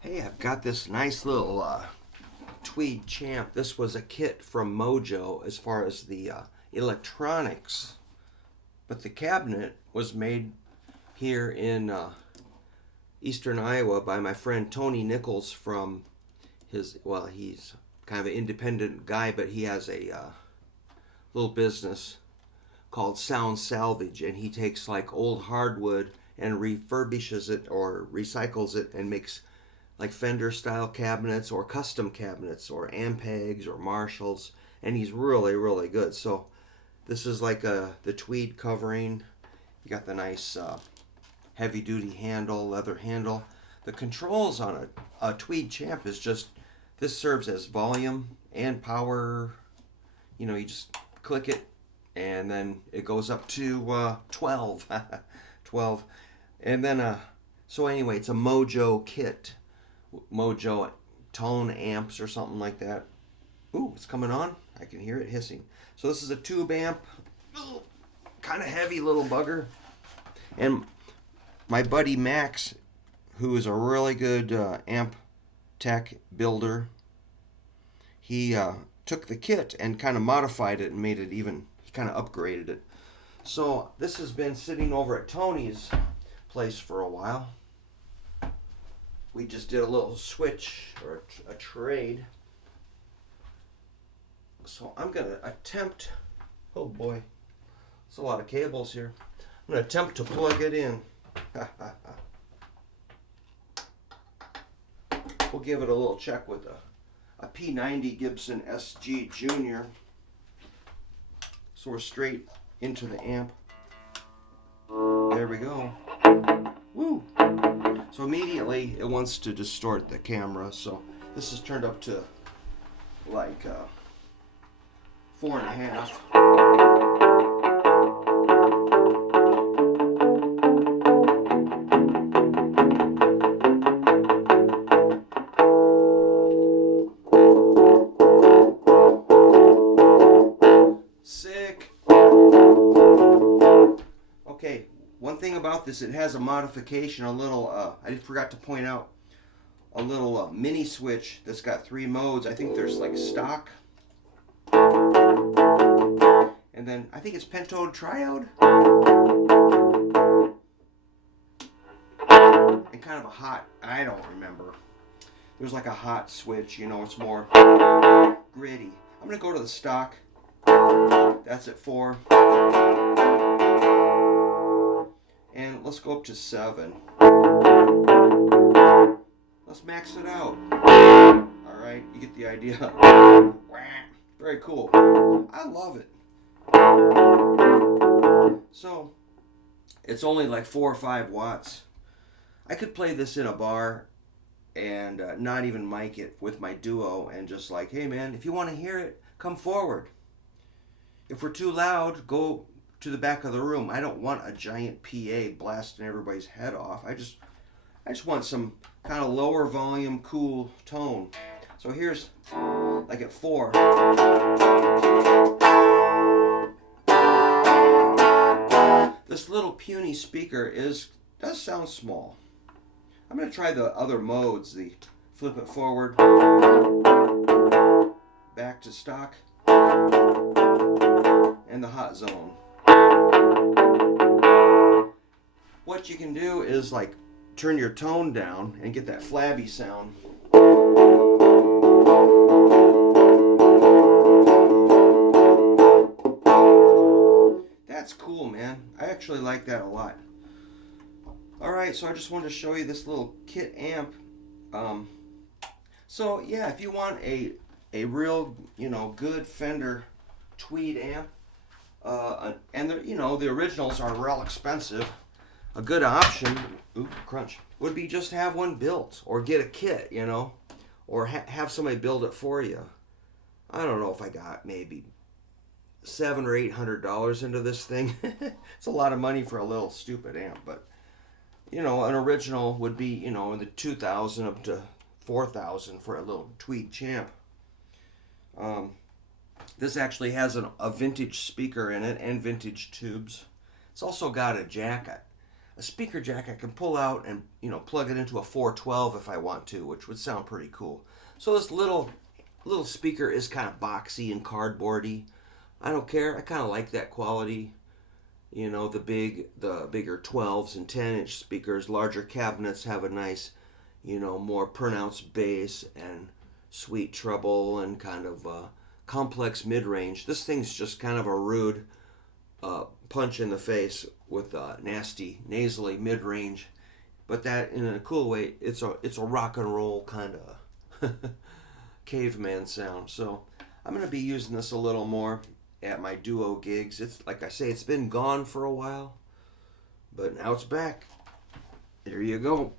Hey, I've got this nice little Tweed Champ. This was a kit from Mojo as far as the electronics, but the cabinet was made here in eastern Iowa by my friend Tony Nickles from he's kind of an independent guy, but he has a little business called Sound Salvage, and he takes like old hardwood and refurbishes it or recycles it and makes like Fender style cabinets or custom cabinets or Ampegs or Marshalls, and he's really good. So this is like the tweed covering. You got the nice heavy duty handle, leather handle. The controls on a Tweed Champ is just, this serves as volume and power. You know, you just click it and then it goes up to 12. 12. And then, so anyway, it's a Mojo kit. Mojotone amps or something like that. Ooh, it's coming on. I can hear it hissing. So this is a tube amp. Kind of heavy little bugger. And my buddy Max, who is a really good amp tech builder, he took the kit and kind of modified it and made it even, he kind of upgraded it. So this has been sitting over at Tony's place for a while. We just did a little switch or a trade. So I'm going to attempt, oh boy, there's a lot of cables here. I'm going to attempt to plug it in. We'll give it a little check with a P90 Gibson SG Junior. So we're straight into the amp. There we go. Woo! So immediately it wants to distort the camera, so this is turned up to like 4.5. Sick. Okay. One thing about this, it has a modification, a little, I forgot to point out, a little mini switch that's got 3 modes. I think there's like stock, and then I think it's pentode triode, and kind of a hot, I don't remember. There's like a hot switch, you know, it's more gritty. I'm going to go to the stock. That's at 4. And let's go up to 7. Let's max it out. Alright, you get the idea. Very cool. I love it. So, it's only like 4 or 5 watts. I could play this in a bar and not even mic it with my duo and just like, hey man, if you want to hear it, come forward. If we're too loud, go to the back of the room. I don't want a giant PA blasting everybody's head off. I just want some kind of lower volume, cool tone. So here's like at 4. This little puny speaker does sound small. I'm going to try the other modes, the flip it forward, back to stock, and the hot zone. What you can do is like turn your tone down and get that flabby sound. That's cool, man. I actually like that a lot. Alright, so I just wanted to show you this little kit amp. So yeah, if you want a real, you know, good Fender Tweed amp, and the originals are real expensive. A good option, would be just have one built or get a kit, you know, or have somebody build it for you. I don't know if I got maybe $700 or $800 into this thing. It's a lot of money for a little stupid amp, but you know, an original would be, you know, in the 2,000 up to 4,000 for a little Tweed Champ. This actually has a vintage speaker in it and vintage tubes. It's also got a jacket. a speaker jack I can pull out and, you know, plug it into a 412 if I want to, which would sound pretty cool. So this little speaker is kind of boxy and cardboardy. I don't care. I kind of like that quality. You know, the bigger 12s and 10-inch speakers, larger cabinets have a nice, you know, more pronounced bass and sweet treble and kind of complex mid-range. This thing's just kind of a rude punch in the face with nasty, nasally mid-range, but that in a cool way. It's a rock and roll kind of caveman sound. So I'm gonna be using this a little more at my duo gigs. It's like I say, it's been gone for a while, but now it's back. There you go.